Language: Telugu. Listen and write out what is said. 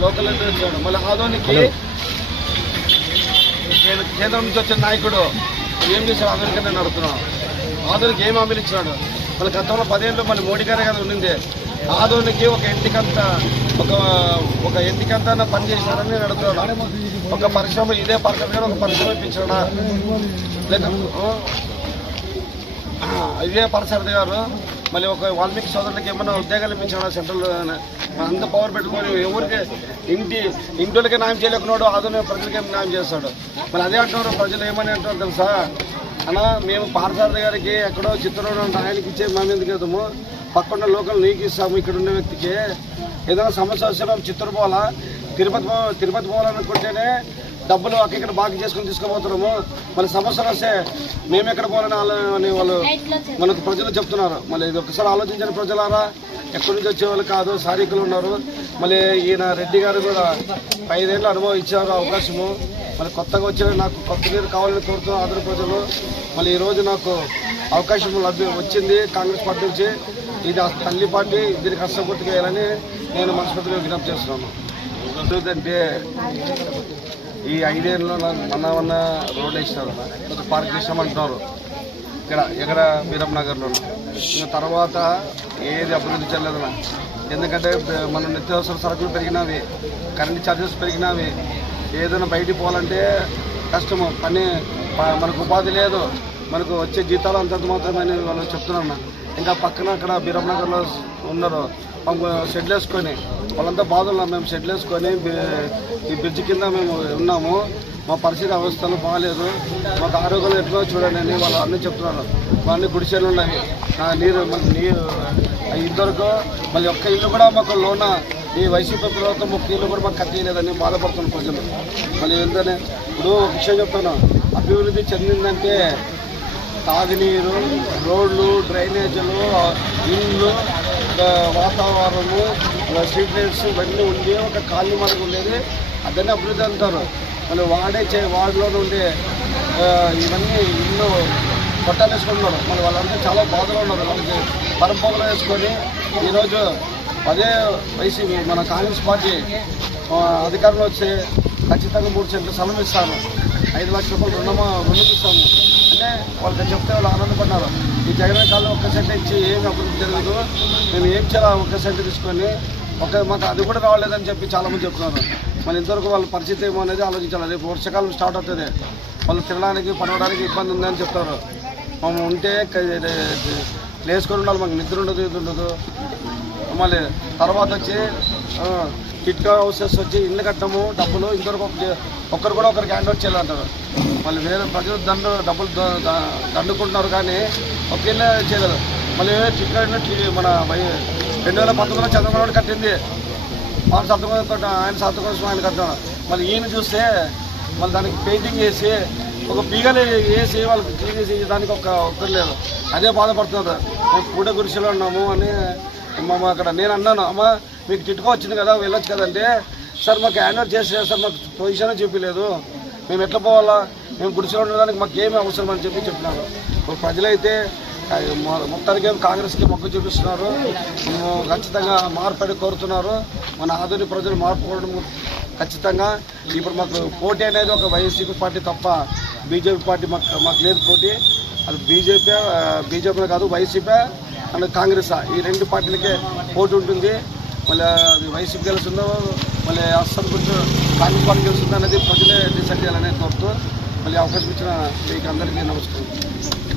లోకల్ మళ్ళీ ఆదోనికి కేంద్ర- నుంచి వచ్చిన నాయకుడు ఏం చేశాడు? అమెరికా నేను అడుగుతున్నాను ఆదోనికి ఏం హామీలు ఇచ్చినాడు? మళ్ళీ గతంలో పదేళ్ళు మళ్ళీ మోడీ గారే కదా ఉండింది ఆధునికి ఒక ఎంటికంత ఒక ఒక ఎంటికంత పని చేసినాడని నేను అడుగుతున్నాను ఒక పరిశ్రమ ఇదే పరిశ్రమ గారు ఒక పరిశ్రమ ఇప్పించాడా లేక ఇదే పరసారథి గారు మళ్ళీ ఒక వాల్మీకి సోదరులకు ఏమన్నా ఉద్యోగాలు ఇప్పించాడా సెంట్రల్ అంత పవర్ పెట్టుకొని ఎవరికి ఇంటి ఇంటికి న్యాయం చేయలేకున్నాడు ఆధునిక ప్రజలకి న్యాయం చేస్తాడు? మళ్ళీ అదే అంటున్నారు ప్రజలు ఏమని అంటున్నారు తెలుసా? అన్నా మేము పారసారథి గారికి ఎక్కడో చిత్తూరులో ఆయనకి ఇచ్చే మేము ఎందుకు పక్కన లోకల్ నీకు ఇస్తాము ఇక్కడ ఉన్న వ్యక్తికి. ఏదైనా సమస్య వస్తే చిత్తూరు పోవాలా? తిరుపతి పో- తిరుపతి పోవాలనుకుంటేనే డబ్బులు అక్కడ ఇక్కడ బాకీ చేసుకుని తీసుకుపోతున్నాము. మళ్ళీ సమస్యలు వస్తే మేము ఎక్కడ పోవాలని వాళ్ళు మనకు ప్రజలు చెప్తున్నారు. మళ్ళీ ఇది ఒకసారి ఆలోచించిన ప్రజలారా. ఎక్కడి నుంచి వచ్చే వాళ్ళు కాదు సారీకులు ఉన్నారు. మళ్ళీ ఈయన రెడ్డి గారు కూడా ఐదేళ్ళు అనుభవం ఇచ్చారు అవకాశము. మళ్ళీ కొత్తగా వచ్చిన నాకు కొత్త నీరు కావాలని కోరుతున్న ఆంధ్ర ప్రజలు. మళ్ళీ ఈరోజు నాకు అవకాశం లభ్యం వచ్చింది కాంగ్రెస్ పార్టీ నుంచి. ఇది తల్లి పార్టీ దీనికి కష్టపూర్తి వేయాలని నేను మనస్ఫూర్తిగా విజ్ఞప్తి చేస్తున్నాను. ఎందుకంటే ఈ ఐదేళ్ళలో నాకు మొన్న మొన్న రోడ్ వేసినారు కొంచెం పార్క్ చేసామంటున్నారు ఇక్కడ ఎక్కడ వీరమ్ నగర్లో ఇంకా తర్వాత ఏది అభివృద్ధి చెల్లదన్న ఎందుకంటే మన నిత్యావసర సరుకులు పెరిగినవి కరెంట్ ఛార్జెస్ పెరిగినవి. ఏదైనా బయటికి పోవాలంటే కష్టము. పని మనకు ఉపాధి లేదు. మనకు వచ్చే జీతాలు అంతంత మాత్రమే వాళ్ళు చెప్తున్నారు ఇంకా పక్కన అక్కడ బీరంనగర్లో ఉన్నారు. షెడ్లు వేసుకొని వాళ్ళంతా బాధలు మేము షెడ్లు వేసుకొని ఈ బ్రిడ్జ్ కింద మేము ఉన్నాము. మా పరిస్థితి అవస్థలు బాగాలేదు మాకు ఆరోగ్యం ఎట్లా చూడండి అని వాళ్ళు అన్నీ చెప్తున్నారు. మా అన్ని గుడిసెలు ఉన్నాయి. ఆ నీరు మాకు నీరు ఆ మళ్ళీ ఒక్క ఇల్లు కూడా మాకు లోన ఈ వైసీపీ ప్రభుత్వం ఒక్క ఇల్లు కూడా మాకు కట్టేయలేదని బాధపడుతున్న ప్రజలు. మళ్ళీ ఏంటనే ఇప్పుడు ఒక విషయం చెప్తాను అభివృద్ధి చెందిందంటే తాగునీరు రోడ్లు డ్రైనేజీలు ఇళ్ళు వాతావరణము ఆ, స్ట్రీట్ లైట్స్ ఇవన్నీ ఉండి ఒక కాలనీ మనకు ఉండేది. అదన్నీ అభివృద్ధి అంటారు. మళ్ళీ వాడే చే వాడిలో ఉండే ఇవన్నీ ఇల్లు పట్టాలు వేసుకుంటున్నారు మళ్ళీ వాళ్ళంతా చాలా బాధలో ఉన్నారు. వాళ్ళకి పరంపొగలు వేసుకొని ఈరోజు అదే వైసీపీ మన కాంగ్రెస్ పార్టీ అధికారంలో వచ్చి ఖచ్చితంగా మూడు సెంట్లు స్థలం ఇస్తాను ఐదు లక్షల రూపాయలు రుణమా రుణం ఇస్తాము. అంటే వాళ్ళకి చెప్తే వాళ్ళు ఆనందపడినారు ఈ జగన్ కాలం ఒక్క సెంట్ ఇచ్చి ఏమి అభివృద్ధి జరగదు. మేము ఏం చేయాలి ఒక్క సెంట్ తీసుకొని ఒక మాకు అది కూడా రావలేదని చెప్పి చాలామంది చెప్తున్నారు. మరి ఇంతవరకు వాళ్ళ పరిస్థితి ఏమో అనేది ఆలోచించాలి. రేపు వర్షాకాలం స్టార్ట్ అవుతుంది. వాళ్ళు తినడానికి పడవడానికి ఇబ్బంది ఉందని చెప్తారు. మేము ఉంటే లేసుకొని ఉండాలి. మాకు నిద్ర ఉండదు ఇది ఉండదు. మళ్ళీ తర్వాత వచ్చి కిట్కా కిట్ హౌసెస్ వచ్చి ఇల్లు కట్టము డబ్బులు ఇంతవరకు ఒక్కరు కూడా ఒకరికి హ్యాండ్ అవుట్ చేయాలంటారు మళ్ళీ వేరే ప్రజలు దండు డబ్బులు దండుకుంటున్నారు కానీ ఒక ఇల్లు చేయలేదు. మళ్ళీ టికెట్ మన రెండు వేల పంతొమ్మిదిలో చంద్రబాబు కట్టింది. వాళ్ళ సంతకం ఆయన సంతకం ఆయన కట్టాం మళ్ళీ ఈయన చూస్తే మళ్ళీ దానికి పెయింటింగ్ వేసి ఒక పీగలు వేసి వాళ్ళకి క్లీన్ చేసి దానికి ఒక ఒక్కరు లేదు అదే బాధపడుతున్నారు. మేము పూట గురిసెలో ఉన్నాము అని మా అక్కడ నేను అన్నాను అమ్మ మీకు చిట్టుకో వచ్చింది కదా వెళ్ళొచ్చు కదంటే సార్ మాకు యాన్యువల్ చేస్తే సార్ మాకు పొజిషన్ చూపించలేదు మేము ఎట్లా పోవాలా? మేము గుడిసెలో ఉండడానికి మాకు ఏమి అవసరం అని చెప్పి చెప్పినారు. ఇప్పుడు ప్రజలైతే మొత్తానికి ఏం కాంగ్రెస్కి మొగ్గు చూపిస్తున్నారు. మేము ఖచ్చితంగా మార్పడి కోరుతున్నారు. మన ఆధునిక ప్రజలు మార్పుకోవడం ఖచ్చితంగా. ఇప్పుడు మాకు పోటీ అనేది ఒక వైఎస్సీపీ పార్టీ తప్ప బీజేపీ పార్టీ మాకు మాకు లేదు పోటీ. అది బీజేపీ బీజేపీ కాదు వైసీపీ అండ్ కాంగ్రెస్. ఈ రెండు పార్టీలకే పోటీ ఉంటుంది. మళ్ళీ అది వైసీపీ గెలుస్తుందో మళ్ళీ అస్సాం గురించి కాంగ్రెస్ పార్టీ గెలుస్తుందో అనేది ప్రజలే డిసైడ్ చేయాలనే కోరుతూ మళ్ళీ అవకాశం ఇచ్చిన మీకు అందరికీ నమస్కారం.